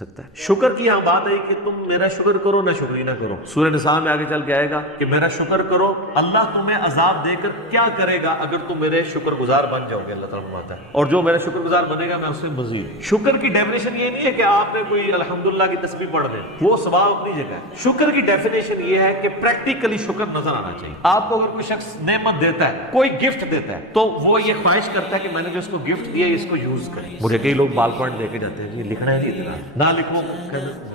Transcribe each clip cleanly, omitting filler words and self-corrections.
سکتا ہے۔ شکر کی یہاں بات ہے کہ تم میرا شکر کرو نہ شکری نہ کرو۔ سورہ نساء میں آگے چل کے آئے گا کہ میرا شکر کرو، اللہ تمہیں عذاب دے کر کیا کرے گا اگر تم میرے شکر گزار بن جاؤ گے، اللہ تعالیٰ فرماتا ہے، اور جو میرا شکر گزار بنے گا میں اس سے مزید۔ شکر کی ڈیفینیشن یہ نہیں ہے کہ آپ نے کوئی الحمدللہ کی تسبیح پڑھ دیں، وہ ثواب اپنی جگہ ہے۔ شکر کی ڈیفینیشن یہ ہے کہ پریکٹیکلی شکر نظر آنا چاہیے۔ آپ کو اگر کوئی شخص نعمت دیتا ہے، کوئی گفٹ دیتا ہے، تو وہ یہ خواہش کرتا ہے کہ میں نے جو اس کو گفٹ دیا اس کو یوز کریں۔ مجھے کئی لوگ بال پوائنٹ دے کے جاتے ہیں، یہ لکھنا ہے نہیں اتنا، نہ لکھو،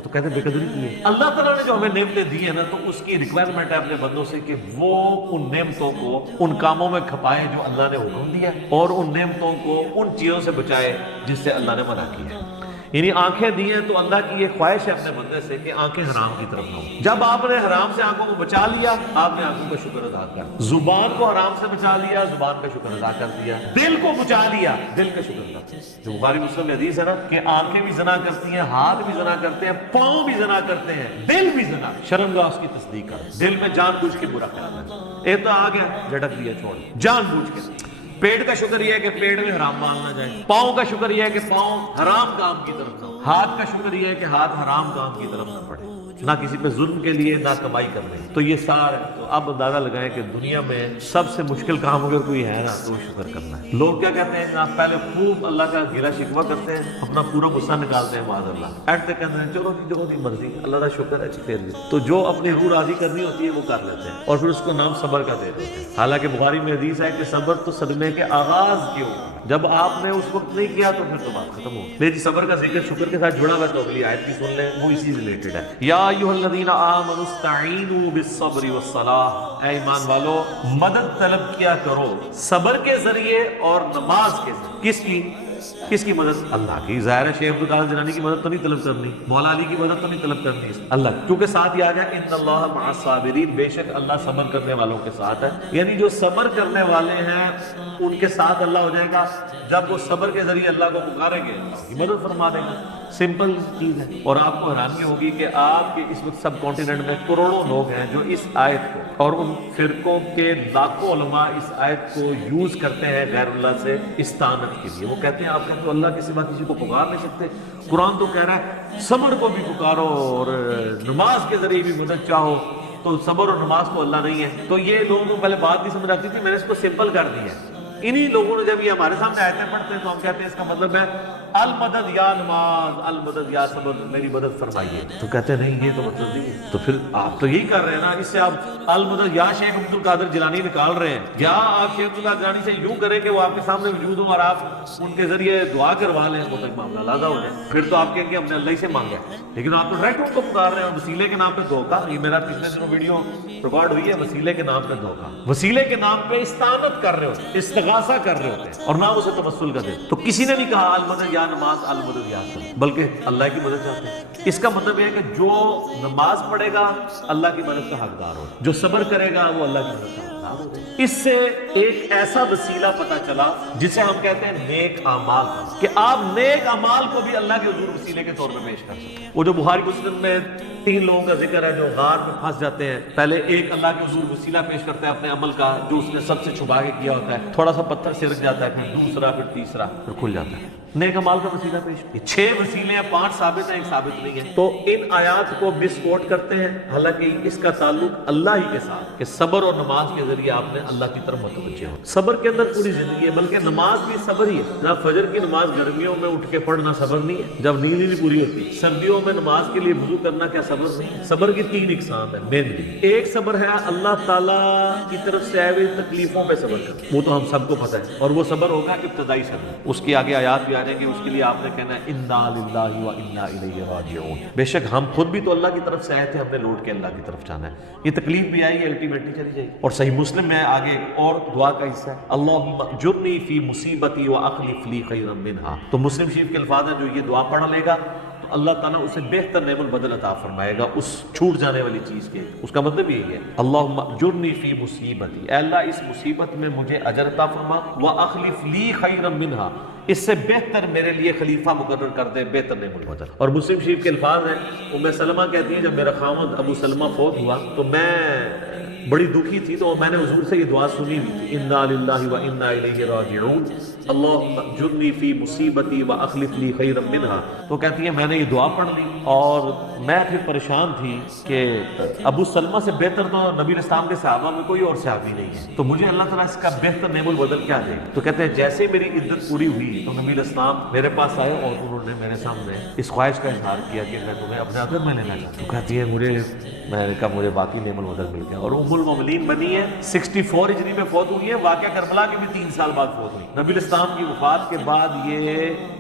تو کہتے ہیں بے قدری کی ہے۔ اللہ تعالیٰ نے جو ہمیں نعمتیں دی ہیں نا، تو اس کی ریکوائرمنٹ ہے اپنے بندوں سے کہ وہ ان نعمتوں کو ان کاموں میں کھپائے جو اللہ نے حکم دیا، اور ان نعمتوں کو ان چیزوں سے بچائے جس سے اللہ نے منع کیا ہے۔ یعنی آنکھیں دی ہیں تو اللہ کی یہ خواہش ہے اپنے بندے سے کہ آنکھیں حرام کی طرف نہ ہوں۔ جب آپ نے حرام سے آنکھوں کو بچا لیا، آپ نے آنکھوں کا شکر ادا کر، زبان کو حرام سے بچا لیا، زبان کا شکر ادا کر دیا، دل کو بچا لیا، دل کا شکر ادا کر۔ جو بخاری مسلم میں حدیث ہے نا کہ آنکھیں بھی زنا کرتی ہیں، ہاتھ بھی زنا کرتے ہیں، پاؤں بھی زنا کرتے ہیں، دل بھی زنا، شرمگاہ اس کی تصدیق کر، دل میں جان بوجھ کے برا خیال ہے، ایک تو آ گیا جھٹک دیا، چھوڑ جان بوجھ کے۔ پیٹ کا شکر یہ ہے کہ پیٹ میں حرام مال نہ جائے، پاؤں کا شکر یہ ہے کہ پاؤں حرام کام کی طرف نہ ہو، ہاتھ کا شکر یہ ہے کہ ہاتھ حرام کام کی طرف نہ پڑے، نہ کسی پہ ظلم کے لیے، نہ کمائی کرنے۔ تو یہ سارے، تو اب اندازہ لگائیں کہ دنیا میں سب سے مشکل کام اگر کوئی ہے نا تو شکر کرنا ہے۔ لوگ کیا کہتے ہیں، آپ پہلے خوب اللہ کا گلا شکوہ کرتے ہیں، اپنا پورا غصہ نکالتے ہیں معاذ اللہ، ایٹ تک کہتے ہیں چلو جی جو دی مرضی، اللہ کا شکر ہے پھر بھی۔ تو جو اپنی روح راضی کرنی ہوتی ہے وہ کر لیتے ہیں، اور پھر اس کو نام صبر کا دے دیتے ہیں۔ حالانکہ بخاری میں حدیث ہے کہ صبر تو صدمے کے آغاز کی ہو، جب آپ نے اس وقت نہیں کیا تو پھر تو بات ختم ہو گئی۔ جی صبر کا ذکر شکر کے ساتھ جڑا ہوا ہے، تو اگلی آیت بھی سن لیں، وہ اسی ریلیٹڈ ہے۔ یا ایھا الذین آمنوا استعینوا بالصبر والصلاۃ، اے ایمان والو مدد طلب کیا کرو صبر کے ذریعے اور نماز کے ذریعے۔ کس کی مدد؟ اللہ کی۔ ظاہر ہے شیخ عبدالقادر جیلانی کی مدد تو نہیں طلب کرنی، مولا علی کی مدد تو نہیں طلب کرنی، اللہ کی، کیونکہ ساتھ ہی آ گیا ان اللہ مع الصابرین، بے شک اللہ صبر کرنے والوں کے ساتھ ہے۔ یعنی جو صبر کرنے والے ہیں ان کے ساتھ اللہ ہو جائے گا، جب وہ صبر کے ذریعے اللہ کو پکاریں گے اللہ کی مدد فرما دے گا۔ سمپل چیز ہے۔ اور آپ کو حیرانی ہوگی کہ آپ کے اس وقت سب کانٹیننٹ میں کروڑوں لوگ ہیں جو اس آیت کو اور ان فرقوں کے لاکھوں علماء اس آیت کو یوز کرتے ہیں غیر اللہ سے استعانت کے لیے۔ وہ کہتے ہیں آپ تو اللہ کے سوا کسی کو پکار نہیں سکتے، قرآن تو کہہ رہا ہے صبر کو بھی پکارو اور نماز کے ذریعے بھی مدد چاہو، تو صبر اور نماز کو اللہ نہیں ہے۔ تو یہ لوگوں کو پہلے بات نہیں سمجھ آتی تھی، میں نے اس کو سمپل کر دیا ہے۔ انہی لوگوں نے جب یہ ہمارے سامنے آیتیں پڑھتے ہیں تو ہم کہتے ہیں اس کا مطلب ہے المدد یا نماز، المدد یا صبر، میری مدد فرمائیے، تو کہتے ہیں نہیں یہ تو مطلب نہیں ہے۔ تو پھر آپ تو یہی کر رہے ہیں نا، اس سے آپ المدد یا شیخ عبدالقادر جیلانی نکال رہے ہیں، یا آپ شیخ عبدالقادر جیلانی سے یوں کریں کہ وہ آپ کے سامنے موجود ہوں اور آپ ان کے ذریعے دعا کروا لیں، وہ تک معاملہ لادہ ہو جائے، پھر تو آپ کہیں گے ہم نے اللہ ہی سے مانگا ہے۔ لیکن آپ تو ڈائریکٹ ان کو پکار رہے ہیں، وسیلے کے نام پہ دھوکہ۔ یہ میرا پچھلے دنوں ویڈیو ریکارڈ ہوئی ہے، وسیلے کے نام پہ دھوکہ، وسیلے کے نام پہ استعانت کر رہے ہوتے، استغاثہ کر رہے ہوتے ہیں، اور نام اسے توسل کا دے۔ تو کسی نے نہیں کہا المدد یا نماز، المدد یا صبر، بلکہ اللہ کی مدد چاہتے ہیں۔ اس کا مطلب یہ ہے کہ جو نماز پڑھے گا اللہ کی مدد کا حقدار ہو، جو صبر کرے گا وہ اللہ کی مدد کا حقدار ہو۔ اس سے ایک ایسا وسیلہ پتہ چلا جسے ہم کہتے ہیں نیک اعمال، کہ آپ نیک اعمال کو بھی اللہ کے حضور وسیلے کے طور پہ پیش کر سکتے ہیں۔ وہ جو بخاری مسلم میں 3 لوگوں کا ذکر ہے جو غار میں پھنس جاتے ہیں، پہلے ایک اللہ کے حضور وسیلہ پیش کرتا ہے اپنے عمل کا جو اس نے سب سے چھپا کے کیا ہوتا ہے، تھوڑا سا پتھر سرک جاتا ہے، پھر دوسرا، پھر تیسرا، پھر کھل جاتا ہے۔ نیک اعمال کا وسیلہ پیش، 6 وسیلے ہیں، 5 ثابت ہیں، 1 ثابت نہیں ہے۔ تو ان آیات کو مسکوٹ کرتے ہیں، حالانکہ اس کا تعلق اللہ ہی کے ساتھ، کہ صبر اور نماز کے ذریعے آپ نے اللہ کی طرف متوجہ ہو۔ صبر کے اندر پوری زندگی ہے، بلکہ نماز بھی صبر ہی ہے۔ نہ فجر کی نماز گرمیوں میں اٹھ کے پڑھنا صبر نہیں ہے جب نیند ہی نہیں پوری ہوتی، سردیوں میں نماز کے لیے وضو کرنا کیا صبر نہیں ہے؟ صبر کی 3 اقسام ہے مینلی۔ ایک صبر ہے اللہ تعالیٰ کی طرف سے آئے ہوئے تکلیفوں پہ صبر کرنا، وہ تو ہم سب کو پتہ ہے، اور وہ صبر ہوگا ابتدائی صبر۔ اس کی آگے آیات بھی آ جائیں گے، اس کے لیے آپ نے کہنا ہے انا للہ و انا الیہ راجعون، بے شک ہم خود بھی تو اللہ کی طرف سے آئے تھے، ہم نے لوٹ کے اللہ کی طرف جانا ہے۔ یہ تکلیف بھی آئی ہے، الٹیمیٹلی چلی جائے گی۔ اور صحیح مسلم میں آگے اور دعا کا حصہ ہے اللہم اجرنی فی مصیبتی واخلف لی خیرا منہا۔ تو مسلم شریف کے الفاظ ہیں، جو یہ دعا پڑھ لے گا تو اللہ تعالیٰ اسے بہتر نعم البدل عطا فرمائے گا اس چھوٹ جانے والی چیز کے۔ اس کا مطلب یہی ہے اللہم اجرنی فی مصیبتی، اے اللہ اس مصیبت میں مجھے اجر عطا فرما، واخلف لی خیرا منہا، اس سے بہتر میرے لیے خلیفہ مقرر کر دے، بہتر نعم البدل۔ اور مسلم شریف کے الفاظ ہیں، ام سلمہ کہتی ہیں جب میرا خاوند ابو سلمہ فوت ہوا تو میں بڑی دکھی تھی تو میں نے حضور سے یہ دعا سنی ہوئی تھی، انا للہ و انا الیہ راجعون اللہم اجرنی فی مصیبتی و اخلف لی خیرا منہا. تو کہتی ہے میں نے یہ دعا پڑھ لی اور میں پھر پریشان تھی کہ ابو سلمہ سے بہتر تو نبی الاسلام کے صحابہ میں کوئی اور صحابی نہیں ہے، تو مجھے اللہ تعالیٰ اس کا بہتر نعم البدل کیا دے. تو کہتے ہیں جیسے میری عدت پوری ہوئی تو نبی الاسلام میرے پاس آئے اور انہوں نے میرے سامنے اس خواہش کا اظہار کیا کہ میں تمہیں اپنے عقد میں لینا چاہتا ہوں. تو کہتی ہے میں نے کہا مجھے باقی نعم البدل مل گیا، اور ام المومنین بنی ہے. 64 ہجری میں فوت ہوئی ہے، واقعہ کربلا کے بھی 3 سال بعد فوت ہوئی. نبی الاسلام کی وفات کے بعد یہ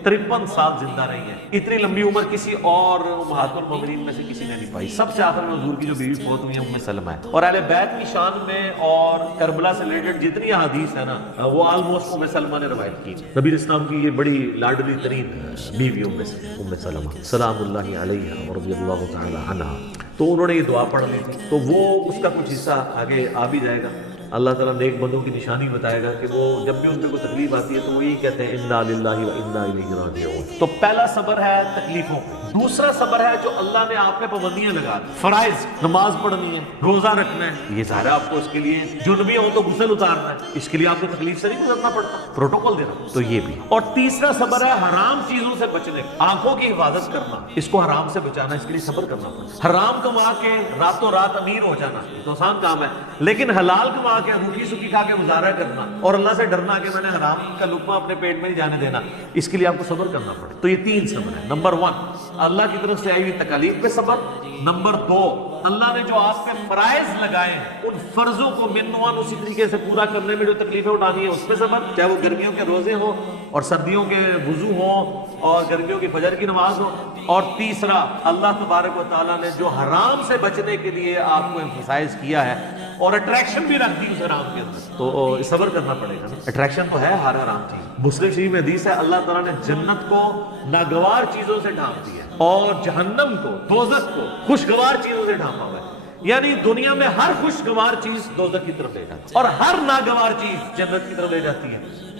53 سال زندہ رہی ہیں. اتنی لمبی عمر کسی اور امہات المومنین میں سے کسی نے نہیں پائی. سب سے آخر میں حضور کی جو بیوی فوت ہوئی ہے ام سلمہ ہے. اور اہل بیت کی شان میں اور کربلا سے ریلیٹڈ جتنی احادیث ہے نا وہ آلموسٹ ام سلمہ نے روایت کی. نبی الاسلام کی یہ بڑی لاڈلی ترین بیویوں میں سے ام سلمہ سلام اللہ علیہا ورضی اللہ تعالی عنہا. تو انہوں نے یہ دعا پڑھ لی تھی، تو وہ اس کا کچھ حصہ آگے آ بھی جائے گا. اللہ تعالیٰ نیک بندوں کی نشانی بتائے گا کہ وہ جب بھی ان پہ کوئی تکلیف آتی ہے تو وہ یہی کہتے ہیں انا للہ و انا الیہ راجعون. تو پہلا صبر ہے تکلیفوں پہ. دوسرا صبر ہے جو اللہ نے آپ پہ پابندیاں لگا دی. فرائض، نماز پڑھنی ہے، روزہ رکھنا ہے، یہ ظاہر ہے آپ کو اس کے لیے جنبی ہو تو غسل اتارنا ہے، اس کے لیے آپ کو تکلیف سے نہیں گزرنا پڑتا، پروٹوکول دینا. تو یہ بھی. اور تیسرا صبر ہے حرام چیزوں سے بچنے، آنکھوں کی حفاظت کرنا، اس کو حرام سے بچانا، اس کے لیے صبر کرنا پڑتا. حرام کما کے راتوں رات امیر ہو جانا یہ تو آسان کام ہے، لیکن حلال کما کے روٹی سکی کھا کے گزارا کرنا اور اللہ سے ڈرنا کہ میں نے حرام کا لقمہ اپنے پیٹ میں نہیں جانے دینا، اس کے لیے آپ کو صبر کرنا پڑے. تو یہ 3 صبر ہے. نمبر 1 اللہ کی طرف سے آئی ہوئی تکالیف پہ صبر. نمبر 2 اللہ نے جو آپ پہ فرائض لگائے ہیں ان فرضوں کو منوان اسی طریقے سے پورا کرنے میں جو تکلیفیں اٹھانی ہے اس پہ صبر، چاہے وہ گرمیوں کے روزے ہوں اور سردیوں کے وضو ہوں اور گرمیوں کی فجر کی نماز ہو. اور تیسرا اللہ تبارک و تعالیٰ نے جو حرام سے بچنے کے لیے آپ کو ایمفسائز کیا ہے اور اٹریکشن بھی رکھ دی اس حرام کے اندر، تو صبر کرنا پڑے گا. اٹریکشن تو ہے ہر حرام چیز. مسلم شریف میں حدیث ہے اللہ تعالیٰ نے جنت کو ناگوار چیزوں سے ڈھانپ دیا اور جہنم کو، دوزخ کو خوشگوار چیزوں سے ڈھانپا ہوا ہے. یعنی دنیا میں ہر خوشگوار چیز دوزخ کی طرف لے جاتی ہے اور ہر ناگوار چیز جنت کی طرف لے جاتی ہے.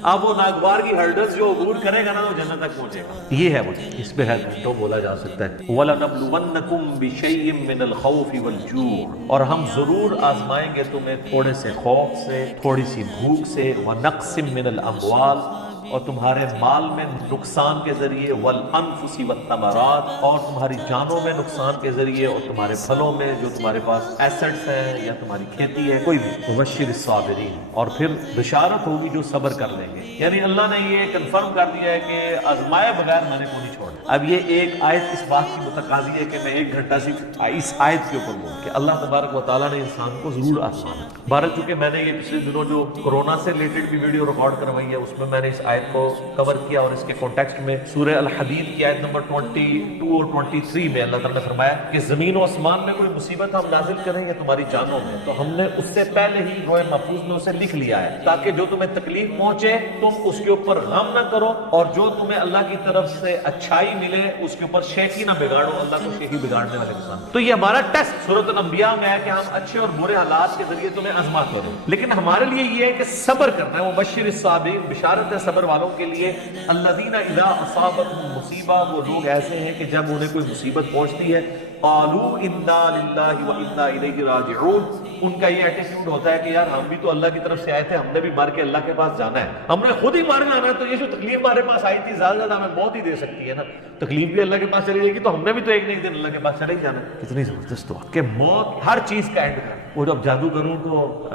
اب وہ ناگوار کی ہرڈلز جو عبور کرے گا نا وہ جنت تک پہنچے گا. یہ ہے وہ، اس پہ ہے تو بولا جا سکتا ہے وَلَنَبْلُوَنَّكُمْ بِشَيْءٍ مِّنَ الْخَوْفِ وَالْجُوعِ، اور ہم ضرور آزمائیں گے تمہیں تھوڑے سے خوف سے، تھوڑی سی بھوک سے، وَنَقْصٍ مِّنَ الْأَمْوَالِ، اور تمہارے مال میں نقصان کے ذریعے، والانفس والثمرات، اور تمہاری جانوں میں نقصان کے ذریعے، اور تمہارے پھلوں میں جو تمہارے پاس ایسٹس ہیں یا تمہاری کھیتی ہے کوئی بھی. وبشر الصابرین، اور پھر بشارت ہوگی جو صبر کر لیں گے. یعنی اللہ نے یہ کنفرم کر دیا ہے کہ آزمائے بغیر میں نے کو نہیں چھوڑا. اب یہ ایک آیت اس بات کی متقاضی ہے کہ میں 1 گھنٹہ صرف اس آیت کے اوپر بولوں کہ اللہ تبارک و تعالیٰ نے انسان کو ضرور آزمانا. بہرحال چونکہ میں نے یہ پچھلے دنوں جو کورونا سے ریلیٹڈ بھی ویڈیو ریکارڈ کروائی ہے اس میں میں نے اس آیت کو کور کیا اور اس کے کانٹیکسٹ میں سورہ الحدید کی آیت نمبر 22 اور 23 میں اللہ تعالیٰ نے فرمایا کہ زمین و آسمان میں کوئی مصیبت ہم نازل کریں گے تمہاری جانوں میں تو ہم نے اس سے پہلے ہی لوح محفوظ میں اسے لکھ لیا ہے تاکہ جو تمہیں تکلیف پہنچے تم اس کے اوپر غم نہ کرو اور جو تمہیں اللہ کی طرف سے اچھائی ملے اس کے اوپر شیخی نہ بگاڑو. اللہ کو شیخی بگاڑنے والے انسان. تو یہ ہمارا ٹیسٹ سورۃ الانبیاء میں ہے کہ ہم اچھے اور برے حالات کے ذریعے تمہیں آزماتے ہیں، لیکن ہمارے لیے یہ ہے کہ صبر کرنا ہے. وہ بشر الصابرین، بشارت ہے صبر والوں کے لیے. الذین اذا اصابتهم مصیبہ، وہ لوگ ایسے ہیں کہ جب انہیں کوئی مصیبت پہنچتی ہے قالوا انا للہ وانا الیہ راجعون، ان کا یہ ایٹیٹیوڈ ہوتا ہے کہ یار ہم بھی تو اللہ کی طرف سے آئے تھے، ہم نے بھی مار کے اللہ کے پاس جانا ہے، ہم نے خود ہی مار جانا ہے. تو یہ جو تکلیف ہمارے پاس آئی تھی زیادہ زیادہ ہمیں بہت ہی دے سکتی ہے نا. تکلیف بھی اللہ کے پاس چلی جائے گی تو ہم نے بھی تو ایک نہ ایک دن اللہ کے پاس چلے ہی جانا. کتنی زبردست بات کہ موت ہر چیز کا اینڈ ہے. وہ جب جادوگروں کو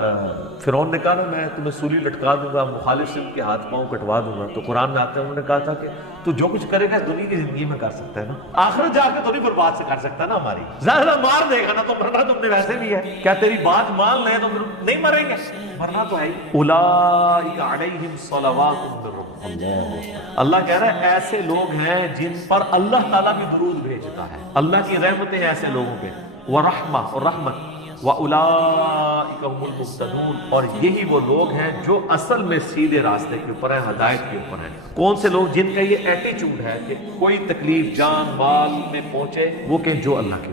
فرعون نے کہا نا میں تمہیں سولی لٹکا دوں گا، مخالف سے ان کے ہاتھ پاؤں کٹوا دوں گا، تو قرآن میں آتے ہیں انہوں نے کہا تھا کہ تو جو کچھ کرے گا دنیا کی زندگی میں کر سکتا ہے نا، آخرت جا کے تو نہیں برباد سے کر سکتا نا ہماری. زیادہ مار دے گا نا تو مرنا تم نے ویسے بھی ہے. کیا تیری بات مان لیں تو نہیں مریں گے، مرنا تو ہے ہی. اولئک علیہم صلوات من ربہم، اللہ کہہ رہا ہے ایسے لوگ ہیں جن پر اللہ تعالیٰ بھی درود بھیجتا ہے، اللہ کی رحمتیں ہیں ایسے لوگوں پہ، ورحمہ اور رحمت، وَأُولَئِكَ هُمُ الْمُهْتَدُونَ، اور یہی وہ لوگ ہیں جو اصل میں سیدھے راستے کے اوپر ہیں، ہدایت کے اوپر ہیں. کون سے لوگ؟ جن کا یہ ایٹیچیوڈ ہے کہ کوئی تکلیف جان مال میں پہنچے وہ کہ جو اللہ کے.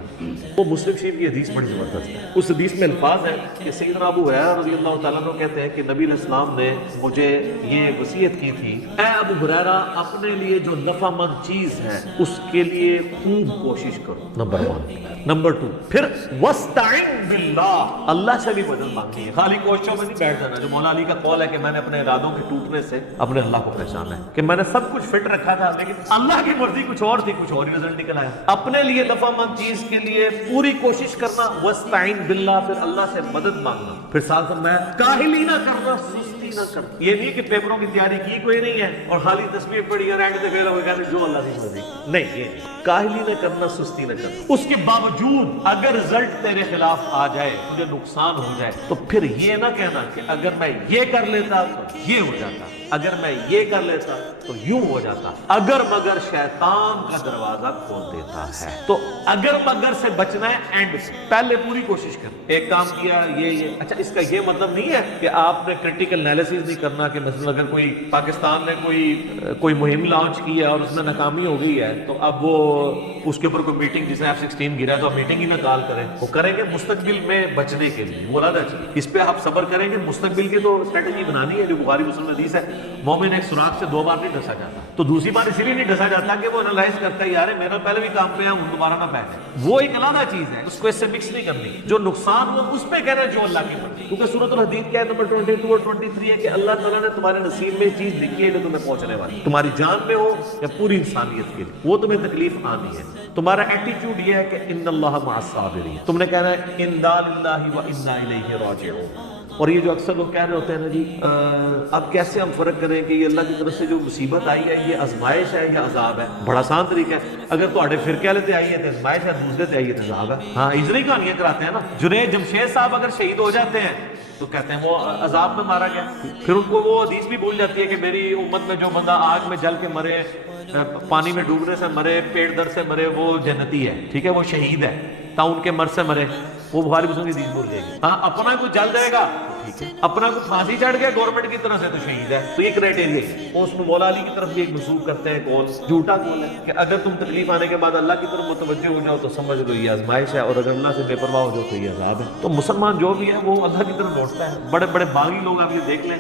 وہ مسلم شریف کی حدیث بڑی زبردست ہے. اس حدیث میں الفاظ ہیں کہ سیدنا ابو ہریرہ رضی اللہ تعالیٰ عنہ کہتے ہیں کہ نبی علیہ السلام نے مجھے یہ وصیت کی تھی، اے ابو ہریرہ اپنے لیے جو نفع مند چیز ہے اس کے لیے خوب کوشش کرو، نمبر 1. نمبر 2 پھر وَاسْتَعِنْ باللہ، اللہ سے بھی مدد مانگنی ہے، خالی کوششوں میں نہیں بیٹھ جانا۔ جو مولا علی کا قول ہے کہ میں نے اپنے ارادوں کے ٹوٹنے سے اپنے اللہ کو پہچانا ہے، کہ میں نے سب کچھ فٹ رکھا تھا لیکن اللہ کی مرضی کچھ اور تھی، کچھ اور ہی رزلٹ نکل آیا۔ اپنے لیے دفع مند چیز کے لیے پوری کوشش کرنا، وَاسْتَعِن بِاللَّہ، پھر اللہ سے مدد مانگنا، پھر ساتھ فرمایا کاہلی نہ کرنا، سستی نہ کرنا۔ یہ نہیں کہ پیپروں کی تیاری کی کوئی نہیں ہے اور خالی تسبیح پڑھی اور اینڈ سے پھر وہ کہتے جو اللہ کی مرضی، نہیں، یہ کاہلی نہ کرنا، سستی نہ کرنا۔ اس کے باوجود اگر رزلٹ تیرے خلاف آ جائے، تجھے نقصان ہو جائے، تو پھر یہ نہ کہنا کہ اگر میں یہ کر لیتا تو یہ ہو جاتا، اگر میں یہ کر لیتا تو یوں ہو جاتا۔ اگر مگر شیطان کا دروازہ کھول دیتا ہے تو اگر مگر سے بچنا ہے، اینڈ سے پہلے پوری کوشش کر، ایک کام کیا یہ اچھا، اس کا یہ مطلب نہیں ہے کہ آپ نے کرٹیکل انالیسس نہیں کرنا کہ مثلا اگر کوئی پاکستان نے کوئی مہم لانچ کی ہے اور اس میں ناکامی ہو گئی ہے تو اب وہ اس کے اوپر کوئی میٹنگ، جسے F-16 گرا تو میٹنگ ہی نہ کال کریں، وہ کریں گے مستقبل میں بچنے کے لیے، وہ زیادہ اچھی، اس پہ آپ صبر کریں گے، مستقبل کی تو اسٹریٹجی بنانی ہے، جو بخاری مسلم حدیث ہے، مومن ایک سوراخ سے 2 بار نہیں ڈسا جاتا، تو دوسری بار اسی لیے نہیں ڈسا جاتا کہ وہ انالائز کرتا ہے یار میرا پہلے بھی کام پہ ہے، دوبارہ نہ پہنے، وہ ایک علیحدہ چیز ہے، اس کو اس سے مکس نہیں کرنی، جو نقصان ہو اس پہ کہنا جو اللہ کی مرضی، کیونکہ سورۃ الحدید کے نمبر 22 اور 23 ہے کہ اللہ تعالیٰ نے تمہارے نصیب میں چیز لکھی ہے جو تمہیں پہنچنے والی، تمہاری جان میں ہو یا پوری انسانیت کے لیے، وہ تمہیں تکلیف آنی ہے۔ تمہارا ایٹیٹیوڈ یہ ہے کہ ان اللہ مع الصابرین، تم نے کہنا ہے انا للہ و انا الیہ راجعون۔ اور یہ جو اکثر لوگ کہہ رہے ہوتے ہیں نا جی اب کیسے ہم فرق کریں کہ یہ اللہ کی طرف سے جو مصیبت آئی ہے یہ آزمائش ہے یا عذاب ہے؟ بڑا آسان طریقہ ہے، اگر تواڈے فرقے والے تے آئی ہے تو آزمائش ہے، دوسرے تے آئی ہے تو عذاب ہے۔ ہاں اجری کہانیاں کراتے ہیں نا، جنید جمشید صاحب اگر شہید ہو جاتے ہیں تو کہتے ہیں وہ عذاب میں مارا گیا، پھر ان کو وہ حدیث بھی بھول جاتی ہے کہ میری امت میں جو بندہ آگ میں جل کے مرے، پانی میں ڈوبنے سے مرے، پیٹ درد سے مرے، وہ جنتی ہے، ٹھیک ہے، وہ شہید ہے، تا ان کے مرض سے مرے، وہ بخاری مسلم کی حدیث بول جائے گی۔ ہاں اپنا کوئی جل جائے گا ٹھیک ہے، اپنا کوئی پھانسی چڑھ گیا گورنمنٹ کی طرف سے تو شہید ہے، تو یہ کرائٹیریا ہے، وہ اس میں مولا علی کی طرف یہ منسوخ کرتے ہیں کون جھوٹا کون ہے کہ اگر تم تکلیف آنے کے بعد اللہ کی طرف متوجہ ہو جاؤ تو سمجھ لو یہ آزمائش ہے، اور اگر اللہ سے بے پرواہ ہو جاؤ تو یہ عذاب ہے۔ تو مسلمان جو بھی ہے وہ اللہ کی طرف لوٹتا ہے۔ بڑے بڑے باغی لوگ آپ یہ دیکھ لیں،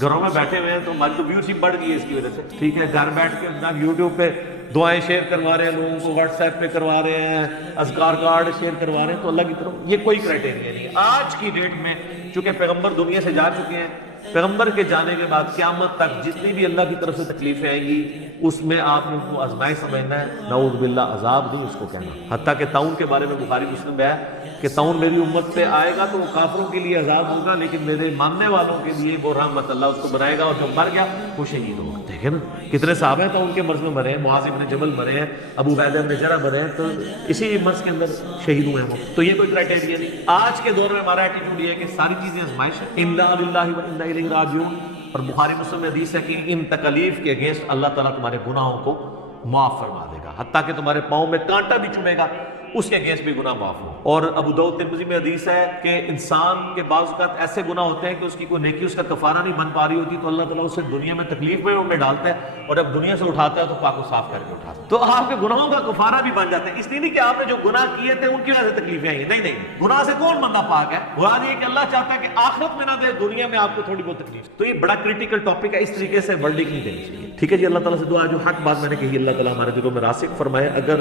گھروں میں بیٹھے ہوئے ہیں تو ہماری تو ویورشپ بڑھ گئی ہے اس کی وجہ سے، ٹھیک ہے، گھر بیٹھ کے اپنا یوٹیوب پہ دعائیں شیئر کروا رہے ہیں، لوگوں کو واٹس ایپ پہ کروا رہے ہیں، اذکار کارڈ شیئر کروا رہے ہیں، تو اللہ کی طرف یہ کوئی کرائٹیریا نہیں ہے۔ آج کی ڈیٹ میں چونکہ پیغمبر دنیا سے جا چکے ہیں، پیغمبر کے جانے کے بعد قیامت تک جتنی بھی اللہ کی طرف سے تکلیفیں آئیں گی اس میں آپ نے ان کو آزمائش سمجھنا ہے، نعوذ باللہ عذاب نہیں اس کو کہنا۔ حتیٰ کہ طاعون کے بارے میں بخاری مسلم میں ہے کہ طاعون میری امت پہ آئے گا تو وہ کافروں کے لیے عذاب ہوگا لیکن میرے ماننے والوں کے لیے وہ رحمت، اللہ اس کو بنائے گا، اور جو مر گیا وہ شہید ہوگا۔ دیکھیں نا کتنے صحابہ ہیں طاعون کے مرض میں مرے ہیں، معاذ بن جبل مرے ہیں، ابو عبیدہ بن جرح مرے ہیں، تو اسی مرض کے اندر شہید ہوئے ہیں وہ۔ تو یہ کوئی کرائٹیریا نہیں۔ آج کے دور میں ہمارا ایٹیٹیوڈ یہ ہے کہ ساری چیزیں آزمائش ہے، انا للہ و انا الیہ راجعون، اور بخاری مسلم میں حدیث ہے کہ ان تکالیف کے اگینسٹ اللہ تعالیٰ تمہارے گناہوں کو معاف فرما دے گا، حتیٰ کہ تمہارے پاؤں میں کانٹا بھی چبھے گا اس کے اگینسٹ بھی گناہ معاف ہو۔ اور ابو داؤد ترمذی میں حدیث ہے کہ انسان کے بعض اوقات ایسے گناہ ہوتے ہیں کہ اس کی کوئی نیکی اس کا کفارہ نہیں بن پا رہی ہوتی تو اللہ تعالیٰ اسے دنیا میں تکلیف میں ڈالتا ہے، اور جب دنیا سے اٹھاتا ہے تو پاک و صاف کر کے اٹھاتا ہے، تو آپ کے گناہوں کا کفارہ بھی بن جاتا ہے۔ اس لیے نہیں کہ آپ نے جو گناہ کیے تھے ان کی وجہ سے تکلیفیں آئی ہیں، نہیں نہیں، گناہ سے کون بندہ پاک ہے؟ مراد یہ کہ اللہ چاہتا ہے کہ آخرت میں نہ دے، دنیا میں آپ کو تھوڑی بہت تکلیف۔ تو یہ بڑا کریٹیکل ٹاپک ہے، اس طریقے سے ورڈنگ نہیں دینی چاہیے، ٹھیک ہے جی۔ اللہ تعالیٰ سے دعا جو حق بات میں نے کہی اللہ تعالیٰ ہمارے دلوں میں راسخ فرمائے، اگر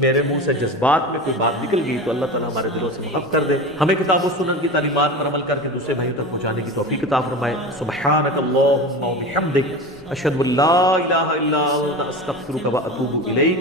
میرے منہ سے جذبات میں کوئی بات نکل گئی تو اللہ تعالیٰ ہمارے دلوں سے معاف کر دے، ہمیں کتاب و سنت کی تعلیمات پر عمل کر کے دوسرے بھائیوں تک پہنچانے کی توفیق عطا فرمائے۔ سبحانک اللہم و بحمدک، اشہد ان لا الہ الا انت، استغفرک و اتوب الیک۔